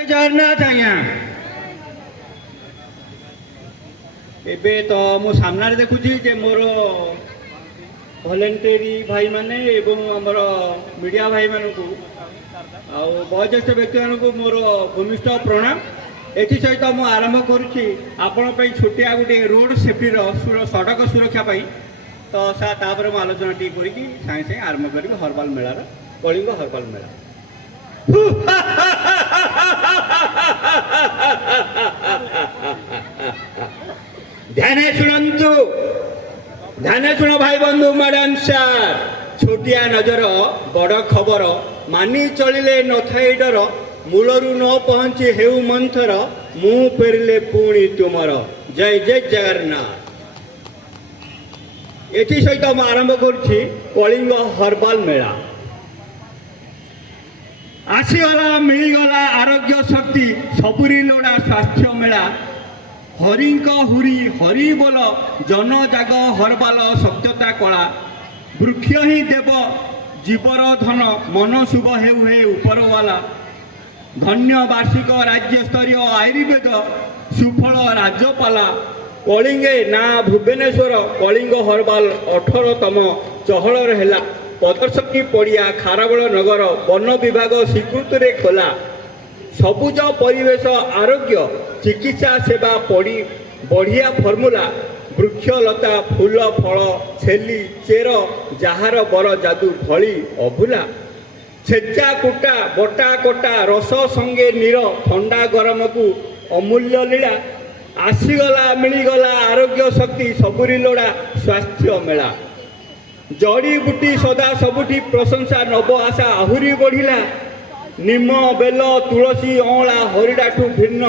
जगन्नाथ आज्ञा एबे तो मो सामने देखुची जे मोर भलेंटरी भाई माने एवं आमर मीडिया भाई मानू वयोज्येष्ठ व्यक्ति मानक मोर भूमिष्ठ प्रणाम। एथि सहित मु आरंभ करुच्ची आपण छोटिया गोटे रोड सेफ्टी सड़क सुरक्षा पाई तो तापर मु आलोचना टी करी सागे सागे आरंभ करी हर्बाल मेलार कलिंग हर्बाल मेला। ध्यान शुण भाई बंधु मैडम सार छोटिया नजर बड़ खबर मानी चलिले नथाई डर मूलरू न पहुंची हेउ मंथर मुँह फेरिले पुणी तुमर जय जय जगन्नाथ। एथि सहित मु आरंभ करुच्ची कलिंग हर्बाल मेला। आसीगला मिलगला आरोग्य शक्ति सबुरी लोड़ा स्वास्थ्य मेला हरिंक हुरी हरि बोल जन जाग हरबाल सत्यता कला वृक्ष ही देव जीवर धन मन शुभ हेउ हे उपरवाला धन्य वार्षिक राज्य स्तरीय आयुर्वेद सुफल राज्यपाला कलिंगे ना भुवनेश्वर कलिंग हरबाल 18तम चहलर हेला प्रदर्शनी पड़िया खारबेल नगर वन विभाग स्वीकृति रे खोला सबुज परिवेश आरोग्य चिकित्सा सेवा पड़ी बढ़िया फर्मुला वृक्षलता फूल फल छेली चेर जार बर जादू भली अभुला छेचा कुटा बटा कोटा रस संगे नीर ठंडा गरम को अमूल्य लीला आसीगला मिलगला आरोग्य शक्ति सबुरी लोड़ा स्वास्थ्य मेला जड़ी बूटी सदा सबुठी प्रशंसा नव आशा आहुरी बढ़िला निम बेल तुलसी अँला हरिडाठू भिन्न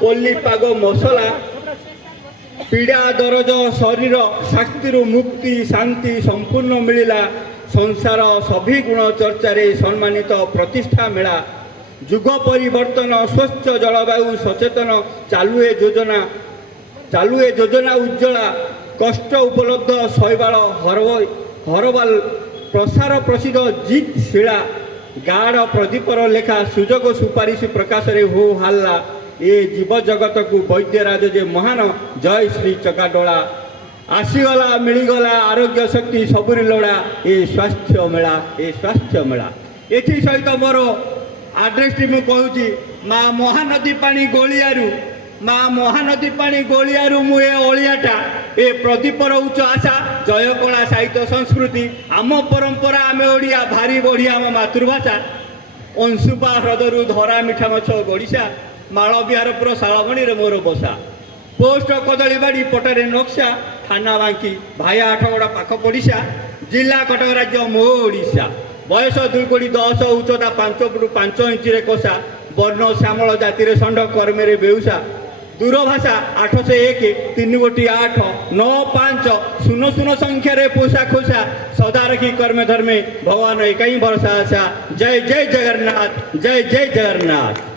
पल्ली पाग मसला पीड़ा दरज शरीर शाक्ति मुक्ति शांति संपूर्ण मिलला संसार सभी गुण चर्चारे सम्मानित प्रतिष्ठा मेला जुग परिवर्तन स्वच्छ जलवायु सचेतन चालुए योजना उज्ज्वला कष्ट उपलब्ध शैवाल हरबाल प्रसार प्रसिद्ध जित शिला गाढ़ प्रदीपर लेखा सुजोग सुपारिश प्रकाश रे हो हल्ला ये जीव जगत को वैद्यराज जे महान जय श्री चकाडोला आसीगला मिलगला आरोग्य शक्ति सबुरी लोड़ा ये स्वास्थ्य मेला एथि सहित मोर आड्रेस टी मु कहूची माँ महानदी पानी गोलियारू माँ महानदी पानी गोलियारू मु ए ओलियाटा ए प्रदीपर उच्च आशा जय कला साहित्य संस्कृति आम परंपरा आम ओडिया भारी बढ़िया आम मातृभाषा अंशुपा ह्रदरू धरा मिठा मछ गड़िशा माल बिहारपुर शालमणि मोर बसा पोस्ट कदलीबाड़ी पटारे नक्शा थाना बांकी भाया आठगड़ा पाख पड़िशा जिला कटक राज्य मो ओडिशा बयस 2 कोटी 10 उच्चता 5 फुट 5 इंच रे कषा वर्ण श्यामल जाति षंड कर्मे बेउसा दूरभाषा 801 3 कोटी 8 9 5 शून्य शून्य संख्यार पोषा खोसा सदा रखी कर्मे धर्मे भगवान एक ही भरोसा आशा जय जय जगन्नाथ जय जय जगन्नाथ।